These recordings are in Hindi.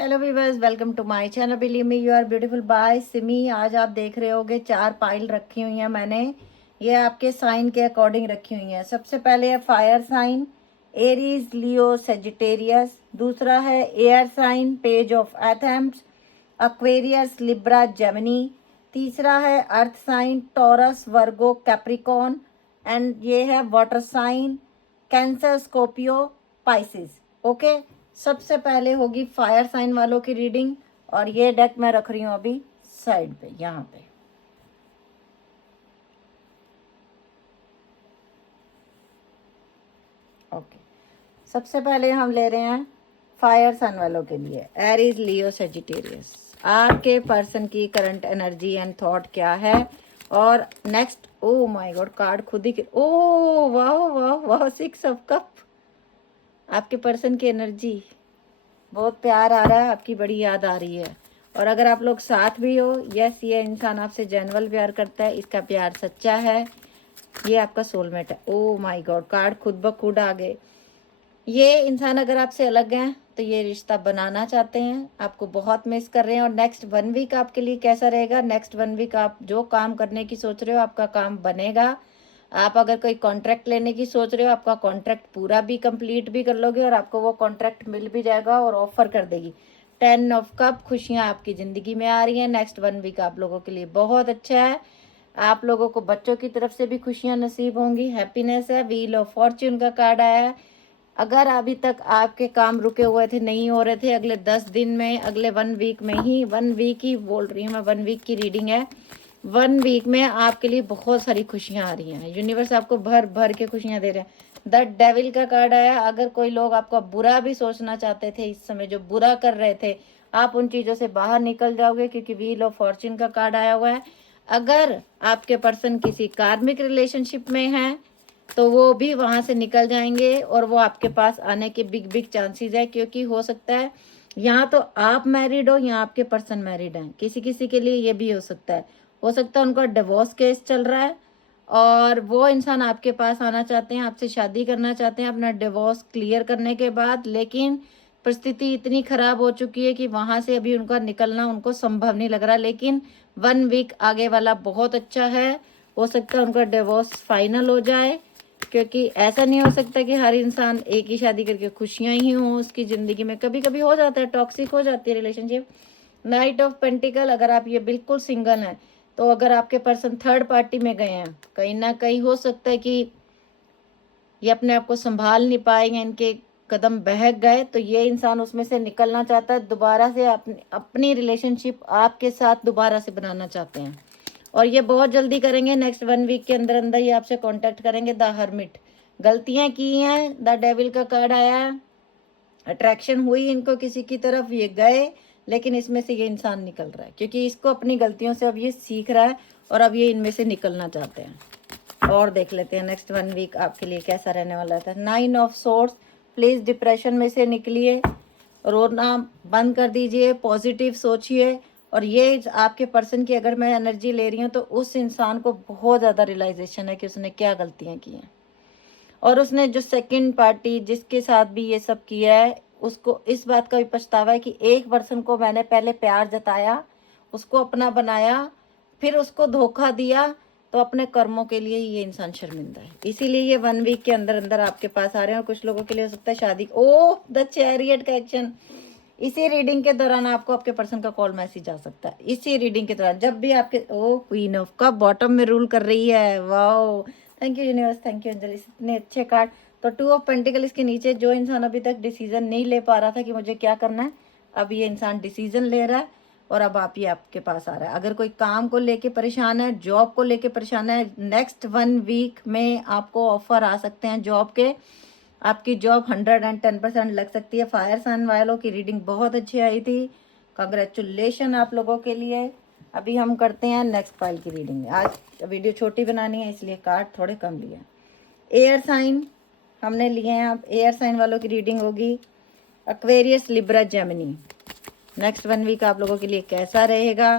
Hello viewers, welcome to my channel believe me you are beautiful by Simi. आज आप देख रहे होगे 4 पाइल रखी हुई हैं मैंने। ये आपके साइन के अकॉर्डिंग रखी हुई हैं। सबसे पहले है fire sign Aries Leo Sagittarius. दूसरा है air sign page of athames Aquarius Libra Gemini. तीसरा है earth sign Taurus Virgo Capricorn. And ये है water sign Cancer Scorpio Pisces. Okay, सबसे पहले होगी फायर साइन वालों की रीडिंग और ये डेक मैं रख रही हूँ अभी साइड पे यहाँ पे। ओके, सबसे पहले हम ले रहे हैं फायर साइन वालों के लिए एरीज लियो सेजिटेरियस। आपके पर्सन की करंट एनर्जी एंड थॉट क्या है और next. Oh my God, card खुद ही ओ वाह वाह वाह, 6 ऑफ कप। आपके पर्सन की एनर्जी बहुत प्यार आ रहा है, आपकी बड़ी याद आ रही है। और अगर आप लोग साथ भी हो, यस, ये इंसान आपसे जेन्युइन प्यार करता है, इसका प्यार सच्चा है, ये आपका सोलमेट है। ओ माय गॉड, कार्ड खुद ब खुद आ गए। ये इंसान अगर आपसे अलग हैं तो ये रिश्ता बनाना चाहते हैं, आपको बहुत मिस कर रहे हैं। और नेक्स्ट 1 वीक आपके लिए कैसा रहेगा? नेक्स्ट 1 वीक आप जो काम करने की सोच रहे हो आपका काम बनेगा। आप अगर कोई कॉन्ट्रैक्ट लेने की सोच रहे हो आपका कॉन्ट्रैक्ट पूरा भी कंप्लीट भी कर लोगे और आपको वो कॉन्ट्रैक्ट मिल भी जाएगा और ऑफर कर देगी। 10 ऑफ कप, खुशियाँ आपकी ज़िंदगी में आ रही हैं। नेक्स्ट 1 वीक आप लोगों के लिए बहुत अच्छा है। आप लोगों को बच्चों की तरफ से भी खुशियाँ नसीब होंगी, हैप्पीनेस है। व्हील ऑफ फॉर्च्यून का कार्ड आया है। अगर अभी तक आपके काम रुके हुए थे, नहीं हो रहे थे, अगले 10 दिन में, अगले 1 वीक में ही, 1 वीक ही बोल रही हूँ मैं, 1 वीक की रीडिंग है। 1 वीक में आपके लिए बहुत सारी खुशियाँ आ रही हैं। यूनिवर्स आपको भर भर के खुशियाँ दे रहे हैं। द डेविल का कार्ड आया। अगर कोई लोग आपका बुरा भी सोचना चाहते थे इस समय, जो बुरा कर रहे थे, आप उन चीज़ों से बाहर निकल जाओगे क्योंकि व्हील ऑफ फॉर्च्यून का कार्ड आया हुआ है। अगर आपके पर्सन किसी कार्मिक रिलेशनशिप में है तो वो भी वहाँ से निकल जाएंगे और वो आपके पास आने के बिग बिग चांसेस है, क्योंकि हो सकता है यहाँ तो आप मैरिड हो, यहाँ आपके पर्सन मैरिड हैं। किसी किसी के लिए ये भी हो सकता है उनका डिवोर्स केस चल रहा है और वो इंसान आपके पास आना चाहते हैं, आपसे शादी करना चाहते हैं अपना डिवोर्स क्लियर करने के बाद, लेकिन परिस्थिति इतनी खराब हो चुकी है कि वहाँ से अभी उनका निकलना उनको संभव नहीं लग रहा। लेकिन 1 वीक आगे वाला बहुत अच्छा है। हो सकता है उनका डिवोर्स फाइनल हो जाए, क्योंकि ऐसा नहीं हो सकता कि हर इंसान एक ही शादी करके खुशियां ही हों उसकी ज़िंदगी में। कभी कभी हो जाता है, टॉक्सिक हो जाती है रिलेशनशिप। नाइट ऑफ पेंटिकल, अगर आप ये बिल्कुल सिंगल हैं तो अगर आपके पर्सन थर्ड पार्टी में गए हैं, कहीं ना कहीं हो सकता है कि ये अपने आप को संभाल नहीं पाएंगे, इनके कदम बहक गए, तो ये इंसान उसमें से निकलना चाहता है, दोबारा से अपनी रिलेशनशिप आपके साथ दोबारा से बनाना चाहते हैं और ये बहुत जल्दी करेंगे। नेक्स्ट 1 वीक के अंदर अंदर ये आपसे कांटेक्ट करेंगे। द हर्मिट, गलतियां की हैं, द डेविल का कार्ड आया है। अट्रैक्शन हुई इनको किसी की तरफ, ये गए, लेकिन इसमें से ये इंसान निकल रहा है क्योंकि इसको अपनी गलतियों से अब ये सीख रहा है और अब ये इनमें से निकलना चाहते हैं। और देख लेते हैं नेक्स्ट 1 वीक आपके लिए कैसा रहने वाला था। 9 ऑफ सोर्स, प्लीज डिप्रेशन में से निकलिए, रोना बंद कर दीजिए, पॉजिटिव सोचिए। और ये आपके पर्सन की अगर मैं एनर्जी ले रही हूँ तो उस इंसान को बहुत ज़्यादा रियलाइजेशन है कि उसने क्या गलतियाँ की हैं और उसने जो सेकंड पार्टी जिसके साथ भी ये सब किया है उसको इस बात का भी पछतावा है कि एक पर्सन को मैंने पहले प्यार जताया, उसको अपना बनाया, फिर उसको धोखा दिया, तो अपने कर्मों के लिए ही ये इंसान शर्मिंदा है। इसीलिए ये 1 वीक के अंदर अंदर आपके पास आ रहे हैं। और कुछ लोगों के लिए हो सकता है शादी। ओ द चैरियट का एक्शन, इसी रीडिंग के दौरान आपको आपके पर्सन का कॉल मैसेज आ सकता है। इसी रीडिंग के दौरान जब भी आपके ओ क्वीन ऑफ कप बॉटम में रूल कर रही है। Wow, thank you universe, thank you Anjali, इतने अच्छे कार्ड। तो 2 ऑफ पेंटिकल इसके नीचे, जो इंसान अभी तक डिसीजन नहीं ले पा रहा था कि मुझे क्या करना है, अब ये इंसान डिसीजन ले रहा है और अब आप ये आपके पास आ रहा है। अगर कोई काम को लेके परेशान है, जॉब को लेके परेशान है, नेक्स्ट 1 वीक में आपको ऑफर आ सकते हैं जॉब के। आपकी जॉब 110% लग सकती है। फायर साइन वालों की रीडिंग बहुत अच्छी आई थी, कंग्रेचुलेशन आप लोगों के लिए। अभी हम करते हैं नेक्स्ट फाइल की रीडिंग। आज वीडियो छोटी बनानी है इसलिए कार्ड थोड़े कम लिए। एयर साइन हमने लिए हैं, अब एयर साइन वालों की रीडिंग होगी Aquarius Libra Gemini. Next 1 week आप लोगों के लिए कैसा रहेगा,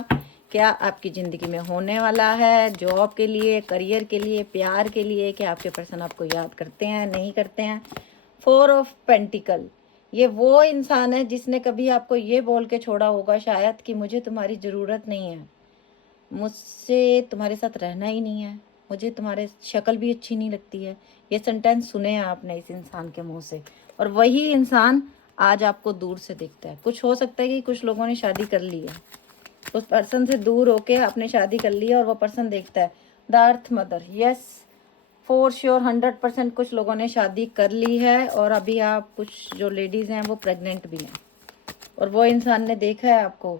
क्या आपकी ज़िंदगी में होने वाला है, जॉब के लिए, करियर के लिए, प्यार के लिए, क्या आपके पर्सन आपको याद करते हैं, नहीं करते हैं। 4 ऑफ पेंटिकल, ये वो इंसान है जिसने कभी आपको ये बोल के छोड़ा होगा शायद कि मुझे तुम्हारी ज़रूरत नहीं है, मुझसे तुम्हारे साथ रहना ही नहीं है, मुझे तुम्हारे शक्ल भी अच्छी नहीं लगती है। ये सेंटेंस सुने हैं आपने इस इंसान के मुंह से, और वही इंसान आज आपको दूर से दिखता है। कुछ हो सकता है कि कुछ लोगों ने शादी कर ली है, उस पर्सन से दूर होके आपने शादी कर ली है, और वो पर्सन देखता है। The earth mother, yes for sure 100% कुछ लोगों ने शादी कर ली है, और अभी आप कुछ जो लेडीज़ हैं वो प्रेग्नेंट भी हैं, और वो इंसान ने देखा है आपको।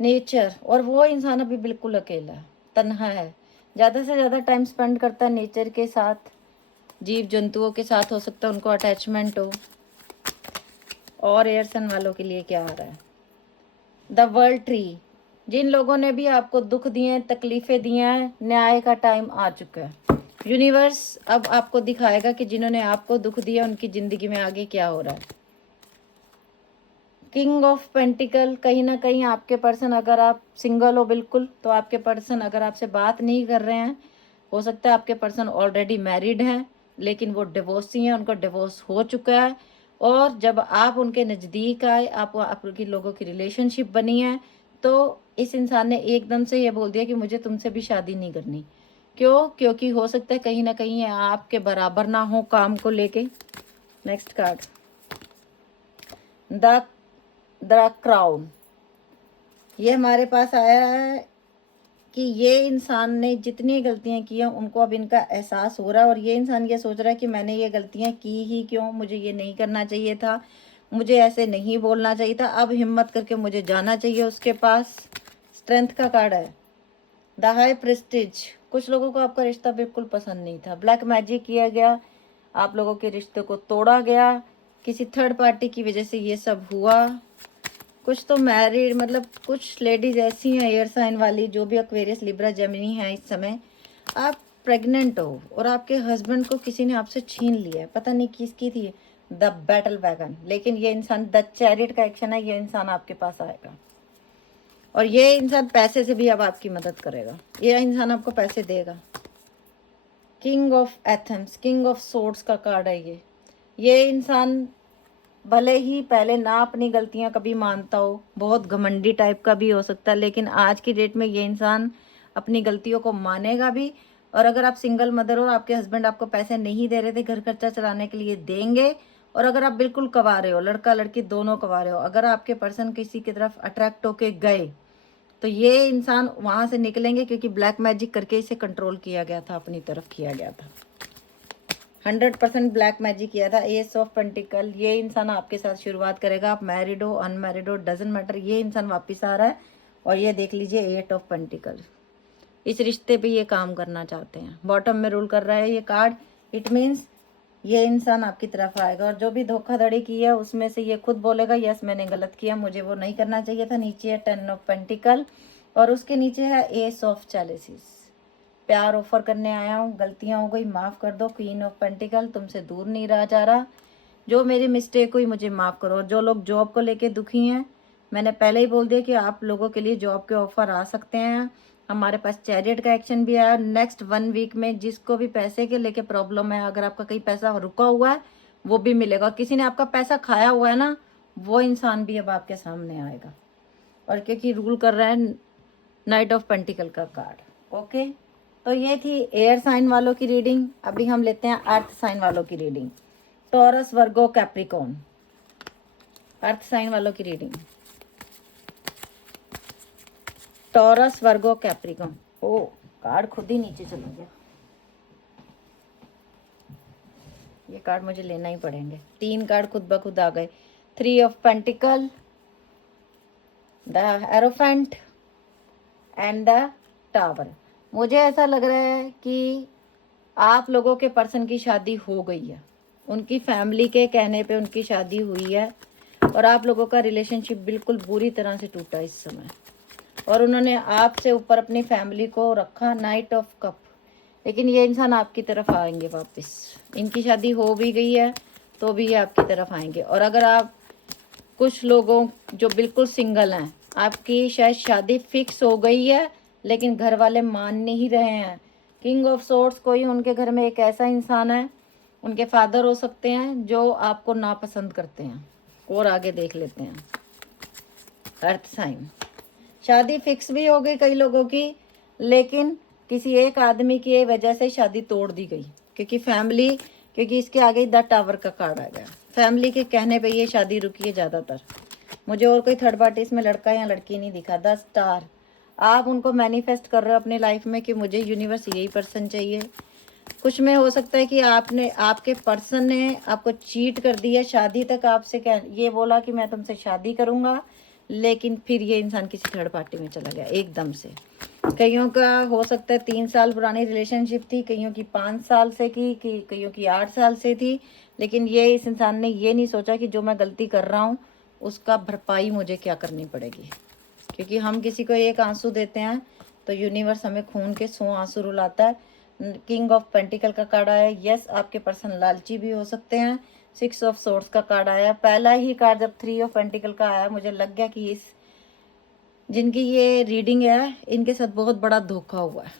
नेचर, और वो इंसान अभी बिल्कुल अकेला है, तन्हा है, ज़्यादा से ज़्यादा टाइम स्पेंड करता है नेचर के साथ, जीव जंतुओं के साथ हो सकता है उनको अटैचमेंट हो। और एयर सन वालों के लिए क्या आ रहा है? द वर्ल्ड ट्री, जिन लोगों ने भी आपको दुख दिए, तकलीफ़ें दी हैं, न्याय का टाइम आ चुका है। यूनिवर्स अब आपको दिखाएगा कि जिन्होंने आपको दुख दिया उनकी ज़िंदगी में आगे क्या हो रहा है। किंग ऑफ पेंटिकल, कहीं ना कहीं आपके पर्सन, अगर आप सिंगल हो बिल्कुल, तो आपके पर्सन अगर आपसे बात नहीं कर रहे हैं, हो सकता है आपके पर्सन ऑलरेडी मैरिड हैं, लेकिन वो डिवोर्सी हैं, उनका डिवोर्स हो चुका है। और जब आप उनके नज़दीक आए, आपकी लोगों की रिलेशनशिप बनी है, तो इस इंसान ने एकदम से ये बोल दिया कि मुझे तुमसे भी शादी नहीं करनी। क्यों? क्योंकि हो सकता है कहीं ना कहीं आपके बराबर ना हो काम को लेके। नेक्स्ट कार्ड, द क्राउन, ये हमारे पास आया है कि ये इंसान ने जितनी गलतियां की हैं उनको अब इनका एहसास हो रहा है, और ये इंसान ये सोच रहा है कि मैंने ये गलतियां की ही क्यों, मुझे ये नहीं करना चाहिए था, मुझे ऐसे नहीं बोलना चाहिए था, अब हिम्मत करके मुझे जाना चाहिए उसके पास। स्ट्रेंथ का कार्ड है। द हाई प्रेस्टिज, कुछ लोगों को आपका रिश्ता बिल्कुल पसंद नहीं था, ब्लैक मैजिक किया गया, आप लोगों के रिश्ते को तोड़ा गया, किसी थर्ड पार्टी की वजह से ये सब हुआ। कुछ तो मैरिड, मतलब कुछ लेडीज ऐसी हैं एयर साइन वाली, जो भी एक्वेरियस लिब्रा जेमिनी है इस समय, आप प्रेग्नेंट हो और आपके हस्बैंड को किसी ने आपसे छीन लिया है, पता नहीं किसकी थी। द बैटल वैगन, लेकिन ये इंसान, द चैरियट का एक्शन है, ये इंसान आपके पास आएगा, और ये इंसान पैसे से भी अब आपकी मदद करेगा, ये इंसान आपको पैसे देगा। King of athames, king of swords का कार्ड है ये इंसान भले ही पहले ना अपनी गलतियां कभी मानता हो, बहुत घमंडी टाइप का भी हो सकता है, लेकिन आज की डेट में ये इंसान अपनी गलतियों को मानेगा भी। और अगर आप सिंगल मदर हो, आपके हस्बैंड आपको पैसे नहीं दे रहे थे घर खर्चा चलाने के लिए, देंगे। और अगर आप बिल्कुल कवारे हो, लड़का लड़की दोनों कवारे हो, अगर आपके पर्सन किसी की तरफ अट्रैक्ट होके गए, तो ये इंसान वहां से निकलेंगे, क्योंकि ब्लैक मैजिक करके इसे कंट्रोल किया गया था, अपनी तरफ किया गया था, 100% ब्लैक मैजिक किया था। एस ऑफ पेंटिकल, ये इंसान आपके साथ शुरुआत करेगा, आप मैरिड हो अनमैरिड हो डजेंट मैटर, ये इंसान वापस आ रहा है। और ये देख लीजिए 8 ऑफ पेंटिकल, इस रिश्ते पे ये काम करना चाहते हैं, बॉटम में रूल कर रहा है ये कार्ड। इट मीन्स ये इंसान आपकी तरफ आएगा, और जो भी धोखाधड़ी की है उसमें से ये खुद बोलेगा यस मैंने गलत किया, मुझे वो नहीं करना चाहिए था। नीचे है 10 ऑफ पेंटिकल, और उसके नीचे है एस ऑफ चैलेसिस, प्यार ऑफर करने आया हूँ, गलतियाँ हो गई माफ़ कर दो। क्वीन ऑफ पेंटिकल, तुमसे दूर नहीं रहा जा रहा, जो मेरी मिस्टेक हुई मुझे माफ़ करो। और जो लोग जॉब को लेके दुखी हैं, मैंने पहले ही बोल दिया कि आप लोगों के लिए जॉब के ऑफर आ सकते हैं। हमारे पास चैरियट का एक्शन भी आया नेक्स्ट 1 वीक में। जिसको भी पैसे के लेके प्रॉब्लम है, अगर आपका कहीं पैसा रुका हुआ है वो भी मिलेगा, किसी ने आपका पैसा खाया हुआ है ना, वो इंसान भी अब आपके सामने आएगा। और क्योंकि रूल कर रहा है नाइट ऑफ पेंटिकल का कार्ड। ओके, तो ये थी एयर साइन वालों की रीडिंग। अभी हम लेते हैं अर्थ साइन वालों की reading, Taurus Virgo Capricorn, earth sign वालों की reading, Taurus Virgo Capricorn. Oh, card खुद ही नीचे चला गया, ये कार्ड मुझे लेना ही पड़ेंगे, 3 कार्ड खुद ब खुद आ गए। 3 of pentacle, the hierophant and the tower. मुझे ऐसा लग रहा है कि आप लोगों के पर्सन की शादी हो गई है, उनकी फैमिली के कहने पे उनकी शादी हुई है, और आप लोगों का रिलेशनशिप बिल्कुल बुरी तरह से टूटा इस समय, और उन्होंने आपसे ऊपर अपनी फैमिली को रखा, नाइट ऑफ कप। लेकिन ये इंसान आपकी तरफ आएंगे वापस, इनकी शादी हो भी गई है तो भी ये आपकी तरफ आएंगे। और अगर आप कुछ लोगों जो बिल्कुल सिंगल हैं, आपकी शायद शादी फिक्स हो गई है लेकिन घर वाले मान नहीं रहे हैं। किंग ऑफ सोर्ड्स, कोई उनके घर में एक ऐसा इंसान है, उनके फादर हो सकते हैं, जो आपको नापसंद करते हैं, और आगे देख लेते हैं। अर्थ साइन, शादी फिक्स भी हो गई कई लोगों की, लेकिन किसी एक आदमी की वजह से शादी तोड़ दी गई, क्योंकि इसके आगे द टावर का कार्ड आ गया। फैमिली के कहने पे ये शादी रुकी है ज़्यादातर। मुझे और कोई थर्ड पार्टी इसमें लड़का या लड़की नहीं दिखा। द स्टार, आप उनको मैनिफेस्ट कर रहे हो अपनी लाइफ में कि मुझे यूनिवर्स यही पर्सन चाहिए। कुछ में हो सकता है कि आपके पर्सन ने आपको चीट कर दिया, शादी तक आपसे ये बोला कि मैं तुमसे शादी करूँगा, लेकिन फिर ये इंसान किसी थर्ड पार्टी में चला गया एकदम से। कईयों का हो सकता है 3 साल पुरानी रिलेशनशिप थी, कईयों की 5 साल से की, कईयों की 8 साल से थी, लेकिन इस इंसान ने ये नहीं सोचा कि जो मैं गलती कर रहा हूँ उसका भरपाई मुझे क्या करनी पड़ेगी। क्योंकि हम किसी को एक आंसू देते हैं तो यूनिवर्स हमें खून के 100 आंसू रुलाता है। किंग ऑफ पेंटिकल का कार्ड आया। यस, आपके पर्सन लालची भी हो सकते हैं। 6 ऑफ सोर्ड्स का कार्ड आया। पहला ही कार्ड जब 3 ऑफ पेंटिकल का आया, मुझे लग गया कि जिनकी ये रीडिंग है इनके साथ बहुत बड़ा धोखा हुआ है,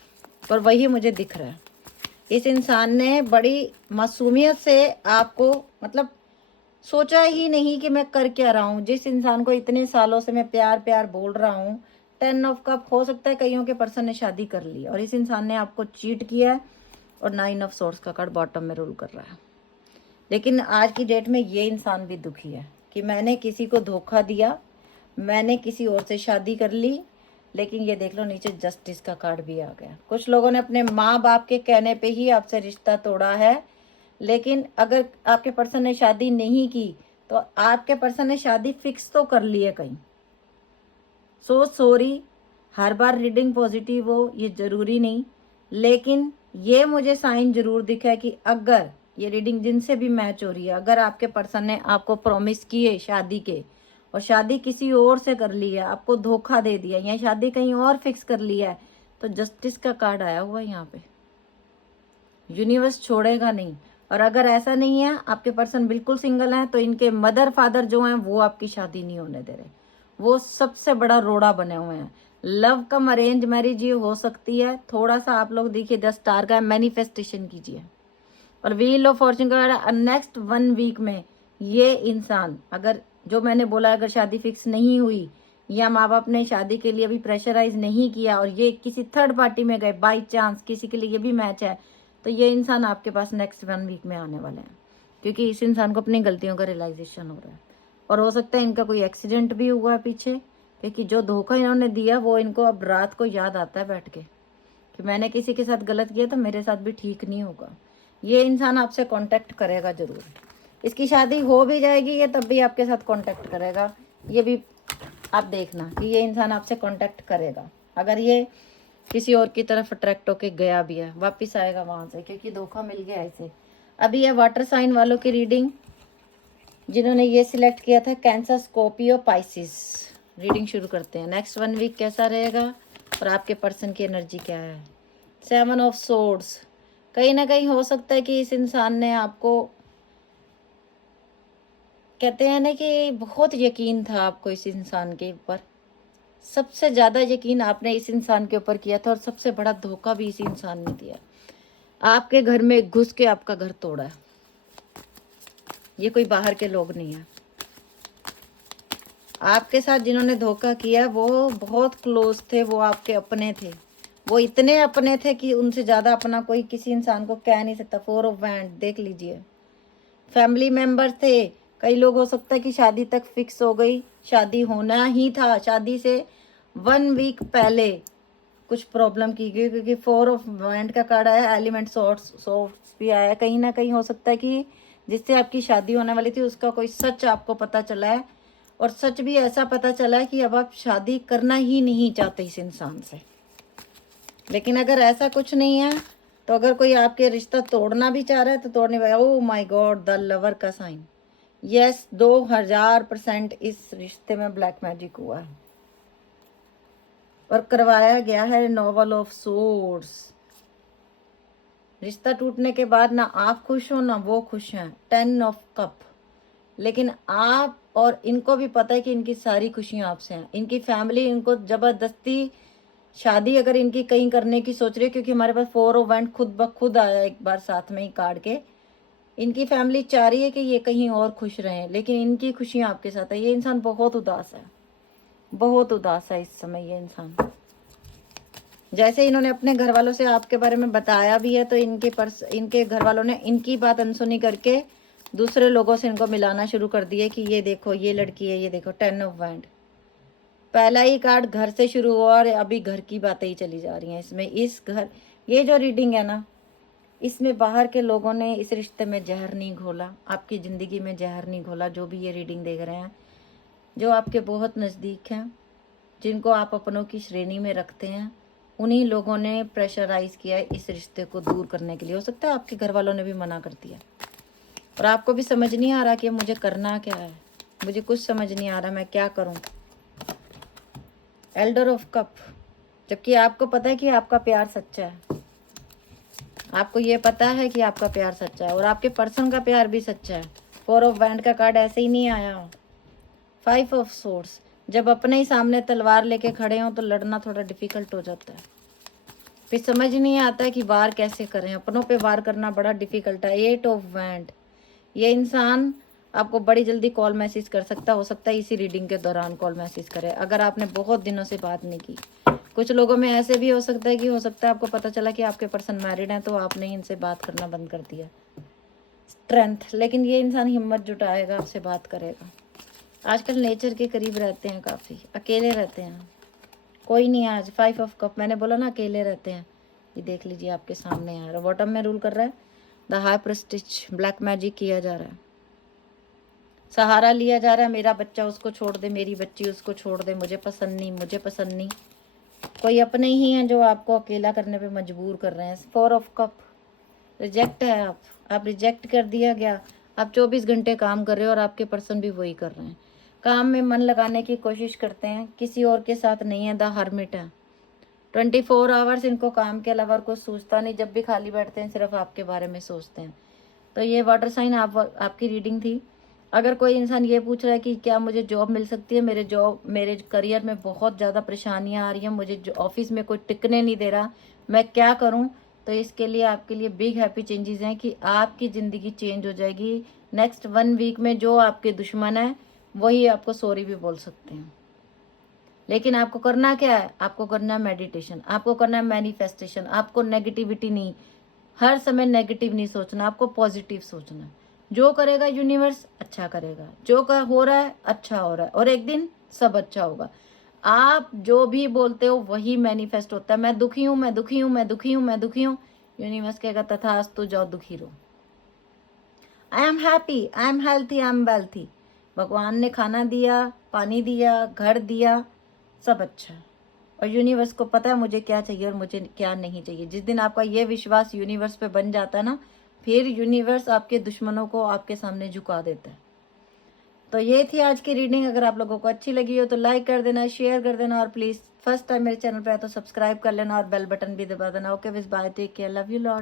पर वही मुझे दिख रहा है। इस इंसान ने बड़ी मासूमियत से आपको सोचा ही नहीं कि मैं कर क्या रहा हूँ। जिस इंसान को इतने सालों से मैं प्यार प्यार बोल रहा हूँ, 10 ऑफ कप, हो सकता है कईयों के पर्सन ने शादी कर ली और इस इंसान ने आपको चीट किया है, और 9 ऑफ सोर्ड्स का कार्ड बॉटम में रूल कर रहा है। लेकिन आज की डेट में ये इंसान भी दुखी है कि मैंने किसी को धोखा दिया, मैंने किसी और से शादी कर ली। लेकिन ये देख लो नीचे जस्टिस का कार्ड भी आ गया। कुछ लोगों ने अपने माँ बाप के कहने पे ही आपसे रिश्ता तोड़ा है, लेकिन अगर आपके पर्सन ने शादी नहीं की तो आपके पर्सन ने शादी फिक्स तो कर ली है कहीं। सो सॉरी, हर बार रीडिंग पॉजिटिव हो ये ज़रूरी नहीं, लेकिन ये मुझे साइन ज़रूर दिखा है कि अगर ये रीडिंग जिनसे भी मैच हो रही है, अगर आपके पर्सन ने आपको प्रॉमिस किए शादी के और शादी किसी और से कर ली है, आपको धोखा दे दिया या शादी कहीं और फिक्स कर लिया है, तो जस्टिस का कार्ड आया हुआ है यहाँ पे। यूनिवर्स छोड़ेगा नहीं। और अगर ऐसा नहीं है, आपके पर्सन बिल्कुल सिंगल हैं, तो इनके मदर फादर जो हैं वो आपकी शादी नहीं होने दे रहे। वो सबसे बड़ा रोड़ा बने हुए हैं। लव कम अरेंज मैरिज ये हो सकती है। थोड़ा सा आप लोग देखिए 10 स्टार का मैनिफेस्टेशन कीजिए। और व्हील ऑफ फॉर्चून का नेक्स्ट 1 वीक में ये इंसान, अगर जो मैंने बोला, अगर शादी फिक्स नहीं हुई या माँ बाप ने शादी के लिए अभी प्रेशराइज नहीं किया और ये किसी थर्ड पार्टी में गए, बाई चांस किसी के लिए ये भी मैच है, तो ये इंसान आपके पास नेक्स्ट 1 वीक में आने वाले हैं। क्योंकि इस इंसान को अपनी गलतियों का रियलाइजेशन हो रहा है। और हो सकता है इनका कोई एक्सीडेंट भी हुआ है पीछे, क्योंकि जो धोखा इन्होंने दिया वो इनको अब रात को याद आता है बैठ के कि मैंने किसी के साथ गलत किया तो मेरे साथ भी ठीक नहीं होगा। ये इंसान आपसे कांटेक्ट करेगा ज़रूर। इसकी शादी हो भी जाएगी ये तब भी आपके साथ कांटेक्ट करेगा। ये भी आप देखना कि ये इंसान आपसे कांटेक्ट करेगा। अगर ये किसी और की तरफ अट्रैक्ट होके गया भी है, वापस आएगा वहाँ से, क्योंकि धोखा मिल गया इसे। अभी ये वाटर साइन वालों की रीडिंग, जिन्होंने ये सिलेक्ट किया था, कैंसर, स्कॉर्पियो, पाइसिस, रीडिंग शुरू करते हैं। नेक्स्ट 1 वीक कैसा रहेगा और आपके पर्सन की एनर्जी क्या है। 7 ऑफ सोर्ड्स, कहीं ना कहीं हो सकता है कि इस इंसान ने आपको, कहते हैं ना कि बहुत यकीन था आपको इस इंसान के ऊपर, सबसे ज़्यादा यकीन आपने इस इंसान के ऊपर किया था और सबसे बड़ा धोखा भी इस इंसान ने दिया। आपके घर में घुस के आपका घर तोड़ा है। ये कोई बाहर के लोग नहीं है। आपके साथ जिन्होंने धोखा किया वो बहुत क्लोज थे, वो आपके अपने थे, वो इतने अपने थे कि उनसे ज़्यादा अपना कोई किसी इंसान को कह नहीं सकता। 4 ऑफ वैंड देख लीजिए। फैमिली मेंबर थे। कई लोग हो सकता है कि शादी तक फिक्स हो गई, शादी होना ही था, शादी से 1 वीक पहले कुछ प्रॉब्लम की गई, क्योंकि 4 ऑफ वैंड का कार्ड आया। एलिमेंट सोर्ट्स भी आया। कहीं ना कहीं हो सकता है कि जिससे आपकी शादी होने वाली थी उसका कोई सच आपको पता चला है, और सच भी ऐसा पता चला है कि अब आप शादी करना ही नहीं चाहते इस इंसान से। लेकिन अगर ऐसा कुछ नहीं है तो अगर कोई आपके रिश्ता तोड़ना भी चाह रहा है तो तोड़ने वाला, oh my God, the lover का साइन। यस, 2000% इस रिश्ते में ब्लैक मैजिक हुआ है और करवाया गया है। नोवेल ऑफ सोर्ड्स, रिश्ता टूटने के बाद ना आप खुश हो ना वो खुश हैं। 10 ऑफ कप, लेकिन आप और इनको भी पता है कि इनकी सारी खुशियां आपसे हैं। इनकी फैमिली इनको जबरदस्ती शादी अगर इनकी कहीं करने की सोच रही है, क्योंकि हमारे पास 4 ऑफ वैंड खुद ब खुद आया एक बार साथ में ही कार्ड के, इनकी फैमिली चाह रही है कि ये कहीं और खुश रहें, लेकिन इनकी खुशियाँ आपके साथ है। ये इंसान बहुत उदास है, बहुत उदास है इस समय ये इंसान। जैसे इन्होंने अपने घर वालों से आपके बारे में बताया भी है, तो इनके घर वालों ने इनकी बात अनसुनी करके दूसरे लोगों से इनको मिलाना शुरू कर दिया कि ये देखो ये लड़की है, ये देखो 10 ऑफ वैंड। पहला ही कार्ड घर से शुरू हुआ और अभी घर की बातें ही चली जा रही हैं इसमें। इस घर, ये जो रीडिंग है ना, इसमें बाहर के लोगों ने इस रिश्ते में जहर नहीं घोला, आपकी ज़िंदगी में जहर नहीं घोला। जो भी ये रीडिंग देख रहे हैं, जो आपके बहुत नज़दीक हैं, जिनको आप अपनों की श्रेणी में रखते हैं, उन्हीं लोगों ने प्रेशराइज किया है इस रिश्ते को दूर करने के लिए। हो सकता है आपके घर वालों ने भी मना कर दिया और आपको भी समझ नहीं आ रहा कि मुझे करना क्या है, मुझे कुछ समझ नहीं आ रहा, मैं क्या करूं। एल्डर ऑफ कप, जबकि आपको पता है कि आपका प्यार सच्चा है, आपको ये पता है कि आपका प्यार सच्चा है और आपके पर्सन का प्यार भी सच्चा है। 4 ऑफ वैंड का कार्ड ऐसे ही नहीं आया। 5 ऑफ सोर्स, जब अपने ही सामने तलवार लेके खड़े हों तो लड़ना थोड़ा डिफिकल्ट हो जाता है, फिर समझ नहीं आता है कि वार कैसे करें, अपनों पे वार करना बड़ा डिफिकल्ट है। 8 ऑफ वैंड, ये इंसान आपको बड़ी जल्दी कॉल मैसेज कर सकता, हो सकता है इसी रीडिंग के दौरान कॉल मैसेज करे, अगर आपने बहुत दिनों से बात नहीं की। कुछ लोगों में ऐसे भी हो सकता है कि हो सकता है आपको पता चला कि आपके पर्सन मैरिड हैं, तो आपने इनसे बात करना बंद कर दिया। स्ट्रेंथ, लेकिन ये इंसान हिम्मत जुटाएगा, आपसे बात करेगा। आजकल नेचर के करीब रहते हैं, काफ़ी अकेले रहते हैं, कोई नहीं। आज 5 ऑफ कप, मैंने बोला ना अकेले रहते हैं। ये देख लीजिए आपके सामने यार, बॉटम में रूल कर रहा है the high prestige, black magic किया जा रहा है, सहारा लिया जा रहा है। मेरा बच्चा उसको छोड़ दे, मेरी बच्ची उसको छोड़ दे, मुझे पसंद नहीं, मुझे पसंद नहीं। कोई अपने ही हैं जो आपको अकेला करने पे मजबूर कर रहे हैं। 4 ऑफ कप, रिजेक्ट है आप रिजेक्ट कर दिया गया। आप 24 घंटे काम कर रहे हो और आपके पर्सन भी वही कर रहे हैं, काम में मन लगाने की कोशिश करते हैं, किसी और के साथ नहीं है। द हर्मिट है, 24 आवर्स इनको काम के अलावा कुछ सोचता नहीं, जब भी खाली बैठते हैं सिर्फ आपके बारे में सोचते हैं। तो ये वाटर साइन आपकी रीडिंग थी। अगर कोई इंसान ये पूछ रहा है कि क्या मुझे जॉब मिल सकती है, मेरे करियर में बहुत ज़्यादा परेशानियां आ रही हैं, मुझे ऑफिस में कोई टिकने नहीं दे रहा, मैं क्या करूं, तो इसके लिए आपके लिए बिग हैप्पी चेंजेस हैं कि आपकी ज़िंदगी चेंज हो जाएगी। नेक्स्ट 1 वीक में जो आपके दुश्मन है वही आपको सॉरी भी बोल सकते हैं, लेकिन आपको करना क्या है, आपको करना है मेडिटेशन, आपको करना है मैनिफेस्टेशन। आपको नेगेटिविटी नहीं, हर समय नेगेटिव नहीं सोचना, आपको पॉजिटिव सोचना। जो करेगा यूनिवर्स अच्छा करेगा, जो हो रहा है अच्छा हो रहा है, और एक दिन सब अच्छा होगा। आप जो भी बोलते हो वही मैनिफेस्ट होता है। मैं दुखी हूँ, मैं दुखी हूँ, मैं दुखी हूँ, मैं दुखी हूँ, यूनिवर्स कहेगा तथास्तु, जाओ दुखी रहो। I am happy, I am healthy, I am wealthy. भगवान ने खाना दिया, पानी दिया, घर दिया, सब अच्छा है। और यूनिवर्स को पता है मुझे क्या चाहिए और मुझे क्या नहीं चाहिए। जिस दिन आपका ये विश्वास यूनिवर्स पे बन जाता है ना, फिर यूनिवर्स आपके दुश्मनों को आपके सामने झुका देता है। तो ये थी आज की रीडिंग। अगर आप लोगों को अच्छी लगी हो तो लाइक कर देना, शेयर कर देना, और प्लीज़ फर्स्ट टाइम मेरे चैनल पे आए तो सब्सक्राइब कर लेना और बेल बटन भी दबा देना। ओके, विज bye, take care, love you lot.